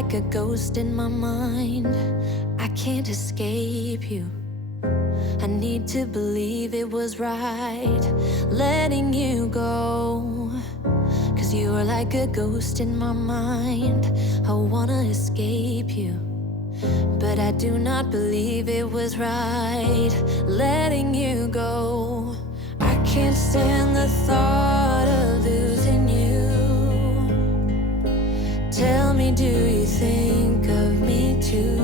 like a ghost in my mind. I can't escape you. I need to believe it was right letting you go. 'Cause you are like a ghost in my mind. I wanna escape you, but I do not believe it was right letting you go. I can't stand the thought of losing you. Tell me, do you think of me too?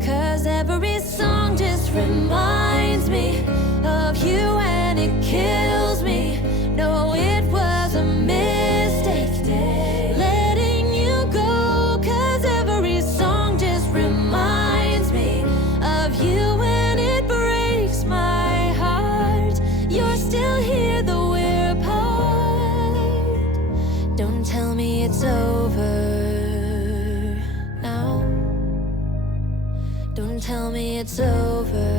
'Cause every song just reminds me of you and it kills me. No, it was a mistake letting you go. 'Cause every song just reminds me of you and it breaks my heart. You're still here though we're apart. Don't tell me it's over now. Don't tell me it's over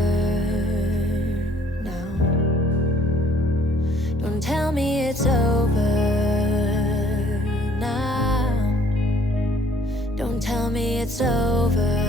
now. Don't tell me it's over now. Don't tell me it's over